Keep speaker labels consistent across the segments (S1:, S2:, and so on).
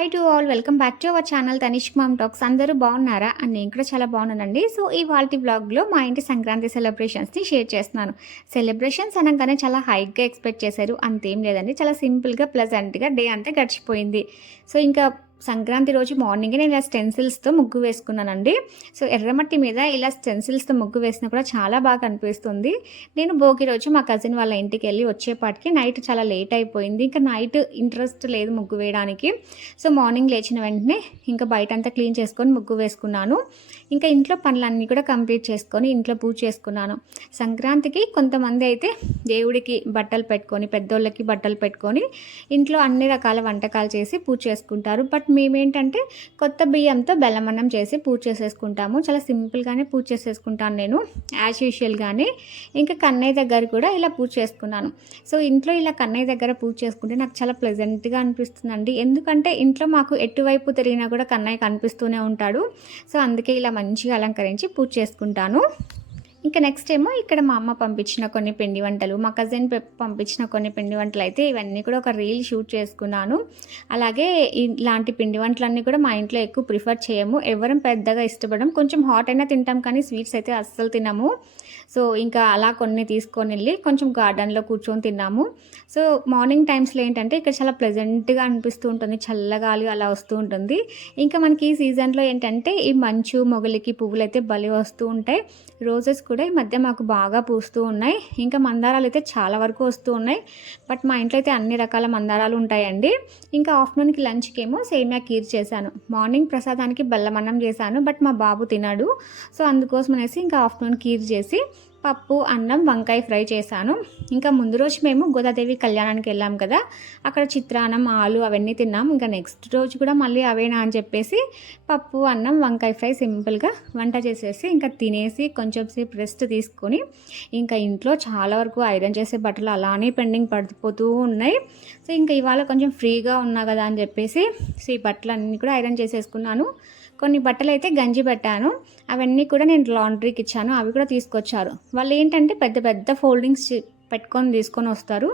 S1: Hi to all welcome back to our channel Tanishq mom talks అందరూ బాగున్నారా? And నేను కూడా చాలా బాగున్నానండి. సో ఈ వాల్టి బ్లాగ్లో మా ఇంటి సంక్రాంతి సెలబ్రేషన్స్ని షేర్ చేస్తున్నాను. సెలబ్రేషన్స్ అనగానే చాలా హైక్గా ఎక్స్పెక్ట్ చేశారు. అంతేం లేదండి. చాలా సింపుల్గా ప్లజెంట్గా డే అంతా గడిచిపోయింది. సో ఇంకా సంక్రాంతి రోజు మార్నింగే నేను ఇలా స్టెన్సిల్స్తో ముగ్గు వేసుకున్నానండి. సో ఎర్రమట్టి మీద ఇలా స్టెన్సిల్స్తో ముగ్గు వేసినా కూడా చాలా బాగా అనిపిస్తుంది నేను భోగి రోజు మా కజిన్ వాళ్ళ ఇంటికి వెళ్ళి వచ్చేపాటికి నైట్ చాలా లేట్ అయిపోయింది. ఇంకా నైట్ ఇంట్రెస్ట్ లేదు ముగ్గు వేయడానికి. సో మార్నింగ్ లేచిన వెంటనే ఇంకా బయట అంతా క్లీన్ చేసుకొని ముగ్గు వేసుకున్నాను. ఇంకా ఇంట్లో పనులన్నీ కూడా కంప్లీట్ చేసుకొని ఇంట్లో పూజ చేసుకున్నాను. సంక్రాంతికి కొంతమంది అయితే దేవుడికి బట్టలు పెట్టుకొని పెద్దోళ్ళకి బట్టలు పెట్టుకొని ఇంట్లో అన్ని రకాల వంటకాలు చేసి పూజ చేసుకుంటారు. బట్ మేమేంటంటే కొత్త బియ్యంతో బెల్లమన్నం చేసి పూజ చేసేసుకుంటాము. చాలా సింపుల్గానే పూజ చేసేసుకుంటాను నేను యాజ్ యూజువల్గానే ఇంకా కన్నయ్య దగ్గర కూడా ఇలా పూజ చేసుకున్నాను. సో ఇంట్లో ఇలా కన్నయ్య దగ్గర పూజ చేసుకుంటే నాకు చాలా ప్లెజెంట్గా అనిపిస్తుందండి. ఎందుకంటే ఇంట్లో మాకు ఎటువైపు తిరిగినా కూడా కన్నయ్య కనిపిస్తూనే ఉంటాడు. సో అందుకే ఇలా మంచిగా అలంకరించి పూజ చేసుకుంటాను. ఇంకా నెక్స్ట్ ఏమో ఇక్కడ మా అమ్మ పంపించిన కొన్ని పిండి వంటలు మా కజిన్ పంపించిన కొన్ని పిండి వంటలు అయితే ఇవన్నీ కూడా ఒక రీల్ షూట్ చేసుకున్నాను. అలాగే ఇలాంటి పిండి వంటలన్నీ కూడా మా ఇంట్లో ఎక్కువ ప్రిఫర్ చేయము. ఎవరం పెద్దగా ఇష్టపడడం కొంచెం హాట్ అయినా తింటాం కానీ స్వీట్స్ అయితే అస్సలు తినము. సో ఇంకా అలా కొన్ని తీసుకొని వెళ్ళి కొంచెం గార్డెన్లో కూర్చొని తిన్నాము. సో మార్నింగ్ టైమ్స్లో ఏంటంటే ఇక్కడ చాలా ప్లెజెంట్గా అనిపిస్తూ ఉంటుంది. చల్లగాలి అలా వస్తూ ఉంటుంది. ఇంకా మనకి ఈ సీజన్లో ఏంటంటే ఈ మంచు మొగలికి పువ్వులు అయితే బలి వస్తూ ఉంటాయి. రోజెస్ కూడా ఈ మధ్య మాకు బాగా పూస్తూ ఉన్నాయి. ఇంకా మందారాలు అయితే చాలా వరకు వస్తూ ఉన్నాయి. బట్ మా ఇంట్లో అయితే అన్ని రకాల మందారాలు ఉంటాయండి. ఇంకా ఆఫ్టర్నూన్కి లంచ్కి ఏమో సేమియా కీర్ చేశాను. మార్నింగ్ ప్రసాదానికి బెల్లమన్నం చేశాను. బట్ మా బాబు తినాడు. సో అందుకోసం అనేసి ఇంకా ఆఫ్టర్నూన్ కీర్ చేసి పప్పు అన్నం వంకాయ ఫ్రై చేశాను. ఇంకా ముందు రోజు మేము గోదాదేవి కళ్యాణానికి వెళ్ళాం కదా. అక్కడ చిత్రాన్నం ఆలు అవన్నీ తిన్నాం. ఇంకా నెక్స్ట్ రోజు కూడా మళ్ళీ అవేనా అని చెప్పేసి పప్పు అన్నం వంకాయ ఫ్రై సింపుల్గా వంట చేసేసి ఇంకా తినేసి కొంచెం సేపు రెస్ట్ తీసుకొని ఇంకా ఇంట్లో చాలా వరకు ఐరన్ చేసే బట్టలు అలానే పెండింగ్ పడిపోతూ ఉన్నాయి. సో ఇంకా ఇవాళ కొంచెం ఫ్రీగా ఉన్నా కదా అని చెప్పేసి సో ఈ బట్టలు అన్నీ కూడా ఐరన్ చేసేసుకున్నాను. కొన్ని బట్టలు అయితే గంజి పెట్టాను. అవన్నీ కూడా నేను లాండ్రీకి ఇచ్చాను. అవి కూడా తీసుకొచ్చారు. వాళ్ళు ఏంటంటే పెద్ద పెద్ద ఫోల్డింగ్స్ పెట్టుకొని తీసుకొని వస్తారు.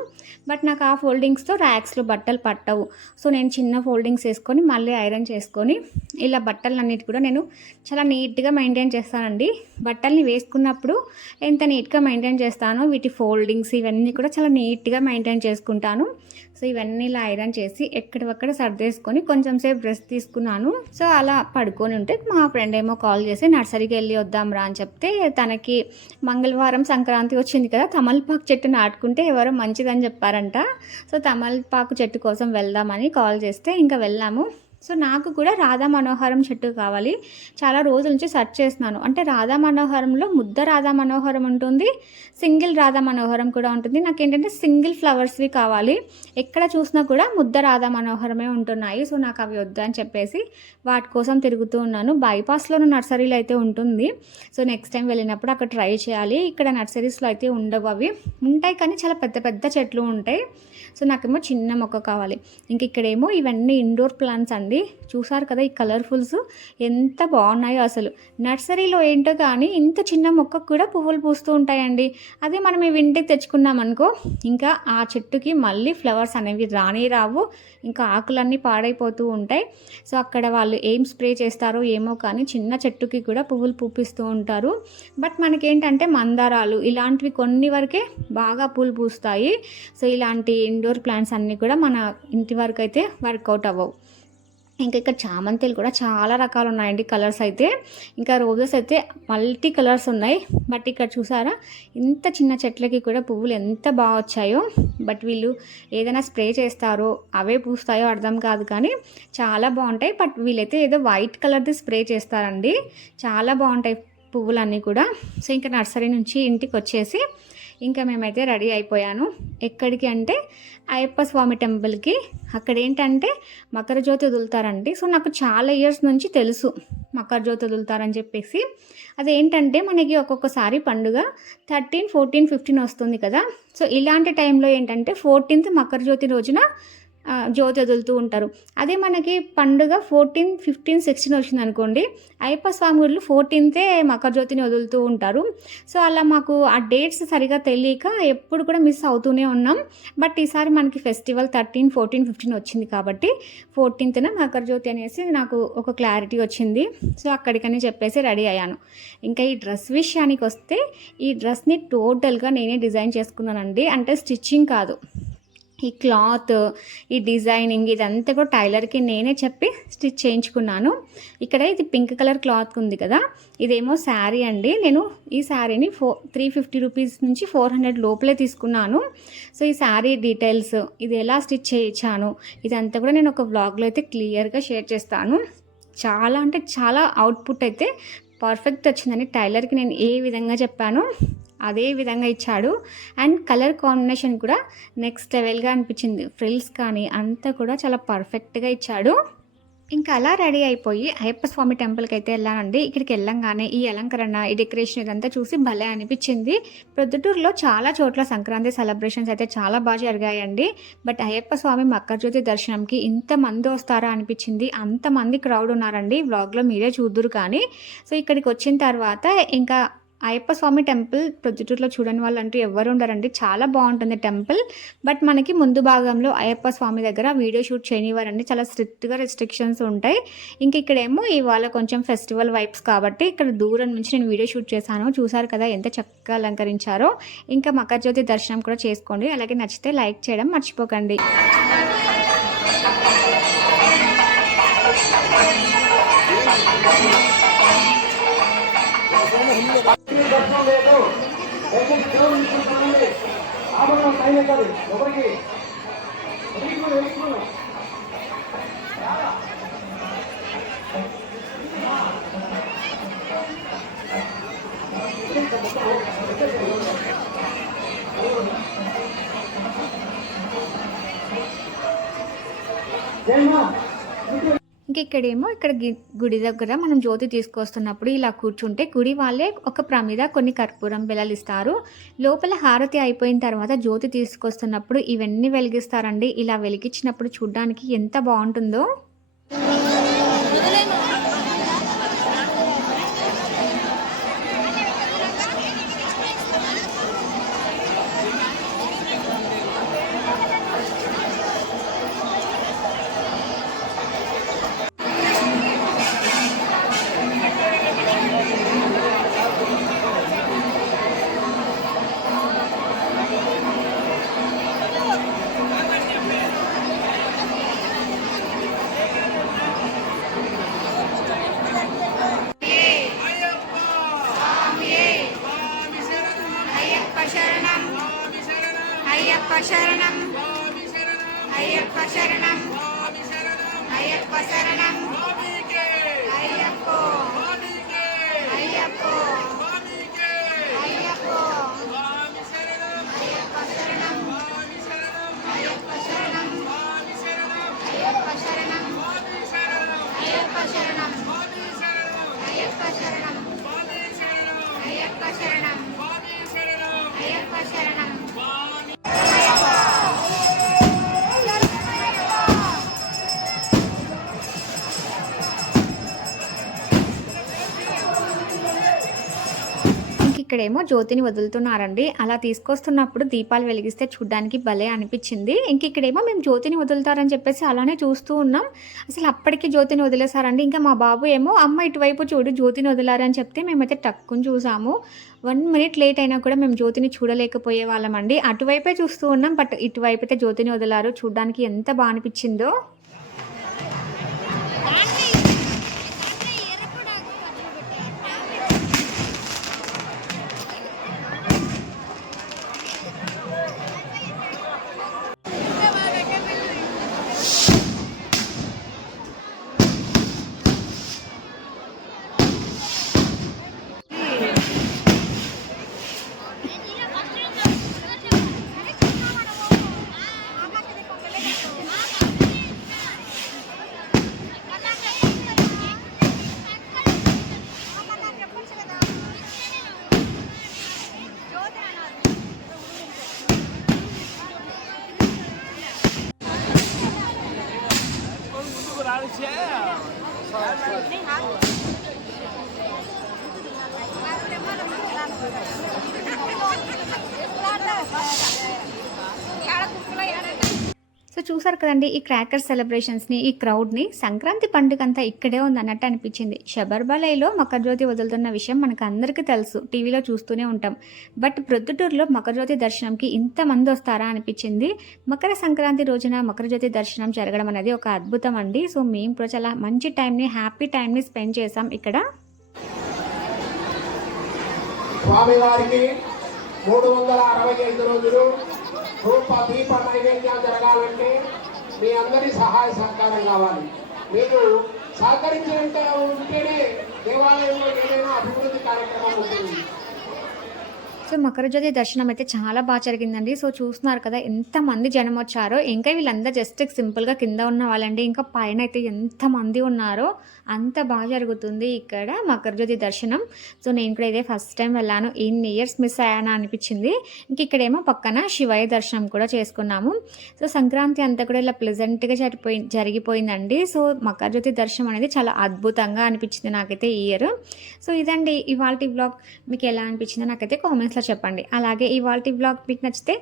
S1: బట్ నాకు ఆ ఫోల్డింగ్స్తో ర్యాక్స్లో బట్టలు పట్టవు. సో నేను చిన్న ఫోల్డింగ్స్ వేసుకొని మళ్ళీ ఐరన్ చేసుకొని ఇలా బట్టలన్నిటి కూడా నేను చాలా నీట్గా మెయింటైన్ చేస్తానండి. బట్టల్ని వేసుకున్నప్పుడు ఎంత నీట్గా మెయింటైన్ చేస్తానో వీటి ఫోల్డింగ్స్ ఇవన్నీ కూడా చాలా నీట్గా మెయింటైన్ చేసుకుంటాను. సో ఇవన్నీ ఇలా ఐరన్ చేసి ఎక్కడొక్కడ సర్దేసుకొని కొంచెం సేపు రెస్ట్ తీసుకున్నాను. సో అలా పడుకొని ఉంటే మా ఫ్రెండ్ ఏమో కాల్ చేసి నర్సరీకి వెళ్ళి వద్దాం రా అని చెప్తే తనకి మంగళవారం సంక్రాంతి వచ్చింది కదా తమలపాకు చెట్టు నాటుకుంటే ఎవరో మంచిదని చెప్పారంట. సో తమలపాకు చెట్టు కోసం వెళ్దామని కాల్ చేస్తే ఇంకా వెళ్ళాము. సో నాకు కూడా రాధా మనోహరం చెట్టు కావాలి. చాలా రోజుల నుంచి సెర్చ్ చేస్తున్నాను. అంటే రాధా మనోహరంలో ముద్ద రాధా మనోహరం ఉంటుంది సింగిల్ రాధా మనోహరం కూడా ఉంటుంది. నాకు ఏంటంటే సింగిల్ ఫ్లవర్స్వి కావాలి. ఎక్కడ చూసినా కూడా ముద్ద రాధా మనోహరమే ఉంటున్నాయి. సో నాకు అవి వద్దు అని చెప్పేసి వాటి కోసం తిరుగుతూ ఉన్నాను. బైపాస్లోనూ నర్సరీలో అయితే ఉంటుంది. సో నెక్స్ట్ టైం వెళ్ళినప్పుడు అక్కడ ట్రై చేయాలి. ఇక్కడ నర్సరీస్లో అయితే ఉండవు అవి. ఉంటాయి కానీ చాలా పెద్ద పెద్ద చెట్లు ఉంటాయి. సో నాకేమో చిన్న మొక్క కావాలి. ఇంక ఇక్కడేమో ఇవన్నీ ఇండోర్ ప్లాంట్స్ అండి చూసారు కదా ఈ కలర్ఫుల్స్? ఎంత బాగున్నాయో అసలు. నర్సరీలో ఏంటో కానీ ఇంత చిన్న మొక్కకు కూడా పువ్వులు పూస్తూ ఉంటాయండి. అదే మనం ఇవి ఇంటికి తెచ్చుకున్నాం అనుకో ఇంకా ఆ చెట్టుకి మళ్ళీ ఫ్లవర్స్ అనేవి రానే రావు. ఇంకా ఆకులన్నీ పాడైపోతూ ఉంటాయి. సో అక్కడ వాళ్ళు ఏం స్ప్రే చేస్తారో ఏమో కానీ చిన్న చెట్టుకి కూడా పువ్వులు పూపిస్తూ ఉంటారు. బట్ మనకేంటంటే మందారాలు ఇలాంటివి కొన్ని వరకే బాగా పూలు పూస్తాయి. సో ఇలాంటి ఇండోర్ ప్లాంట్స్ అన్నీ కూడా మన ఇంటి వరకు అయితే వర్కౌట్ అవ్వవు. ఇంకా ఇక్కడ చామంతిలు కూడా చాలా రకాలు ఉన్నాయండి కలర్స్ అయితే. ఇంకా రోజెస్ అయితే మల్టీ కలర్స్ ఉన్నాయి. బట్ ఇక్కడ చూసారా? ఇంత చిన్న చెట్లకి కూడా పువ్వులు ఎంత బాగా వచ్చాయో. బట్ వీళ్ళు ఏదైనా స్ప్రే చేస్తారో అవే పూస్తాయో అర్థం కాదు కానీ చాలా బాగుంటాయి. బట్ వీళ్ళైతే ఏదో వైట్ కలర్ది స్ప్రే చేస్తారండి. చాలా బాగుంటాయి పువ్వులన్నీ కూడా. సో ఇంకా నర్సరీ నుంచి ఇంటికి వచ్చేసి ఇంకా మేమైతే రెడీ అయిపోయాను. ఎక్కడికి అంటే అయ్యప్ప స్వామి టెంపుల్కి. అక్కడ ఏంటంటే మకర జ్యోతి వదులుతారండి. సో నాకు చాలా ఇయర్స్ నుంచి తెలుసు మకర జ్యోతి వదులుతారని చెప్పేసి. అదేంటంటే మనకి ఒక్కొక్కసారి పండుగ థర్టీన్ ఫోర్టీన్ ఫిఫ్టీన్ వస్తుంది కదా. సో ఇలాంటి టైంలో ఏంటంటే ఫోర్టీన్త్ మకర జ్యోతి రోజున జ్యోతి వదులుతూ ఉంటారు. అదే మనకి పండుగ ఫోర్టీన్ ఫిఫ్టీన్ సిక్స్టీన్ వచ్చింది అనుకోండి అయ్యప్ప స్వామి గుళ్ళు ఫోర్టీన్తే మకర జ్యోతిని వదులుతూ ఉంటారు. సో అలా మాకు ఆ డేట్స్ సరిగా తెలియక ఎప్పుడు కూడా మిస్ అవుతూనే ఉన్నాం. బట్ ఈసారి మనకి ఫెస్టివల్ థర్టీన్ ఫోర్టీన్ ఫిఫ్టీన్ వచ్చింది కాబట్టి ఫోర్టీన్త్న మకర జ్యోతి అనేసి నాకు ఒక క్లారిటీ వచ్చింది. సో అక్కడికని చెప్పేసి రెడీ అయ్యాను. ఇంకా ఈ డ్రెస్ విషయానికి వస్తే ఈ డ్రెస్ని టోటల్గా నేనే డిజైన్ చేసుకున్నానండి. అంటే స్టిచ్చింగ్ కాదు. ఈ క్లాత్ ఈ డిజైనింగ్ ఇదంతా కూడా టైలర్కి నేనే చెప్పి స్టిచ్ చేయించుకున్నాను. ఇక్కడ ఇది పింక్ కలర్ క్లాత్ ఉంది కదా ఇదేమో శారీ అండి. నేను ఈ శారీని ఫో త్రీ ఫిఫ్టీ రూపీస్ నుంచి ఫోర్ హండ్రెడ్ లోపలే తీసుకున్నాను. సో ఈ శారీ డీటెయిల్స్ ఇది ఎలా స్టిచ్ చేయించాను ఇదంతా కూడా నేను ఒక వ్లాగ్లో అయితే క్లియర్గా షేర్ చేస్తాను. చాలా అంటే చాలా అవుట్పుట్ అయితే పర్ఫెక్ట్ వచ్చిందని టైలర్కి నేను ఏ విధంగా చెప్పాను అదే విధంగా ఇచ్చాడు. అండ్ కలర్ కాంబినేషన్ కూడా నెక్స్ట్ లెవెల్గా అనిపించింది. ఫ్రిల్స్ కానీ అంతా కూడా చాలా పర్ఫెక్ట్గా ఇచ్చాడు. ఇంకా అలా రెడీ అయిపోయి అయ్యప్ప స్వామి టెంపుల్కి అయితే వెళ్ళానండి. ఇక్కడికి వెళ్ళంగానే ఈ అలంకరణ ఈ డెకరేషన్ ఇదంతా చూసి భలే అనిపించింది. ప్రొద్దుటూరులో చాలా చోట్ల సంక్రాంతి సెలబ్రేషన్స్ అయితే చాలా బాగా జరిగాయండి. బట్ అయ్యప్ప స్వామి మక్కర్జ్యోతి దర్శనంకి ఇంతమంది వస్తారా అనిపించింది. అంతమంది క్రౌడ్ ఉన్నారండి. వ్లాగ్లో మీరే చూద్దురు కానీ. సో ఇక్కడికి వచ్చిన తర్వాత ఇంకా అయ్యప్ప స్వామి టెంపుల్ ప్రొద్దుటూరులో చూడని వాళ్ళు అంటూ ఎవరు ఉండరండి. చాలా బాగుంటుంది టెంపుల్. బట్ మనకి ముందు భాగంలో అయ్యప్ప స్వామి దగ్గర వీడియో షూట్ చేయనివ్వరండి. చాలా స్ట్రిక్ట్గా రెస్ట్రిక్షన్స్ ఉంటాయి. ఇంకా ఇక్కడేమో ఇవాళ కొంచెం ఫెస్టివల్ వైబ్స్ కాబట్టి ఇక్కడ దూరం నుంచి నేను వీడియో షూట్ చేశాను. చూసారు కదా ఎంత చక్కగా అలంకరించారో. ఇంకా మకర జ్యోతి దర్శనం కూడా చేసుకోండి. అలాగే నచ్చితే లైక్ చేయడం మర్చిపోకండి.
S2: దర్శనం లేదు. ఆభరణం ఎవరికి?
S1: ఇక్కడేమో ఇక్కడ గి- గుడి దగ్గర మనం జ్యోతి తీసుకొస్తున్నప్పుడు ఇలా కూర్చుంటే గుడి వాళ్ళే ఒక ప్రమిద కొన్ని కర్పూరం బిళ్ళలు ఇస్తారు లోపల హారతి అయిపోయిన తర్వాత జ్యోతి తీసుకొస్తున్నప్పుడు ఇవన్నీ వెలిగిస్తారండి. ఇలా వెలిగించినప్పుడు చూడడానికి ఎంత బాగుంటుందో.
S3: శరణం. అయ్యప్ప శరణం. అయ్యప్ప శరణం.
S1: ఇక్కడేమో జ్యోతిని వదులుతున్నారండి. అలా తీసుకొస్తున్నప్పుడు దీపాలు వెలిగిస్తే చూడ్డానికి భలే అనిపించింది. ఇంక ఇక్కడేమో మేము జ్యోతిని వదులుతారని చెప్పేసి అలానే చూస్తూ ఉన్నాం. అసలు అప్పటికి జ్యోతిని వదిలేసారండి ఇంకా మా బాబు ఏమో అమ్మ ఇటువైపు చూడు జ్యోతిని వదిలారని చెప్తే మేమైతే టక్కుని చూసాము. వన్ మినిట్ లేట్ అయినా కూడా మేము జ్యోతిని చూడలేకపోయే వాళ్ళమండి. అటువైపే చూస్తూ ఉన్నాం. బట్ ఇటువైపు అయితే జ్యోతిని వదిలారు. చూడ్డానికి ఎంత బాగా అనిపించిందో. సో చూసారు కదండి ఈ క్రాకర్ సెలబ్రేషన్స్ని ఈ క్రౌడ్ని సంక్రాంతి పండుగ అంతా ఇక్కడే ఉంది అన్నట్టు అనిపించింది. శబర్బలైలో మకరజ్యోతి వదులుతున్న విషయం మనకు అందరికీ తెలుసు. టీవీలో చూస్తూనే ఉంటాం. బట్ ప్రొద్దుటూరులో మకరజ్యోతి దర్శనంకి ఇంతమంది వస్తారా అనిపించింది. మకర సంక్రాంతి రోజున మకరజ్యోతి దర్శనం జరగడం అనేది ఒక అద్భుతం అండి. సో మేము కూడా చాలా మంచి టైంని హ్యాపీ టైంని స్పెండ్ చేసాం ఇక్కడ.
S2: స్వామివారికి మూడు వందల అరవై ఐదు రోజులు ధూప దీప నైవేద్యాలు జరగాలంటే మీ అందరి సహాయ సహకారం కావాలి. మీరు సహకరించినంత ఉంటేనే దేవాలయంలో ఏదైనా అభివృద్ధి కార్యక్రమం ఉంటుంది.
S1: సో మకరజ్యోతి దర్శనం అయితే చాలా బాగా జరిగిందండి. సో చూస్తున్నారు కదా ఎంతమంది జనం వచ్చారో ఇంకా వీళ్ళందరూ జస్ట్ సింపుల్గా కింద ఉన్న వాళ్ళండి. ఇంకా పైన అయితే ఎంతమంది ఉన్నారో అంత బాగా జరుగుతుంది ఇక్కడ మకరజ్యోతి దర్శనం. సో నేను కూడా ఇదే ఫస్ట్ టైం వెళ్ళాను. ఇన్ని ఇయర్స్ మిస్ అయ్యానా అనిపించింది. ఇంక ఇక్కడేమో పక్కన శివయ్య దర్శనం కూడా చేసుకున్నాము. సో సంక్రాంతి అంతా కూడా ఇలా ప్లెజెంట్గా జరిపోయి జరిగిపోయిందండి. సో మకరజ్యోతి దర్శనం అనేది చాలా అద్భుతంగా అనిపించింది నాకైతే ఈ ఇయర్. సో ఇదండి ఇవాళ బ్లాగ్ మీకు ఎలా అనిపించిందో నాకైతే కామెంట్స్ కామెంట్స్లో చెప్పండి. అలాగే ఇవాళ బ్లాగ్ మీకు నచ్చితే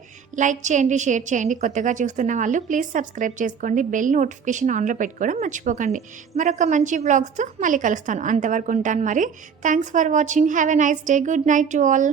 S1: లైక్ చేయండి షేర్ చేయండి. కొత్తగా చూస్తున్న వాళ్ళు ప్లీజ్ సబ్స్క్రైబ్ చేసుకోండి బెల్ నోటిఫికేషన్ ఆన్లో పెట్టుకోవడం మర్చిపోకండి. మరొక మంచి బ్లాగ్స్తో మళ్ళీ కలుస్తాను. అంతవరకు ఉంటాను మరి. Thanks for watching. Have a nice day. Good night to all.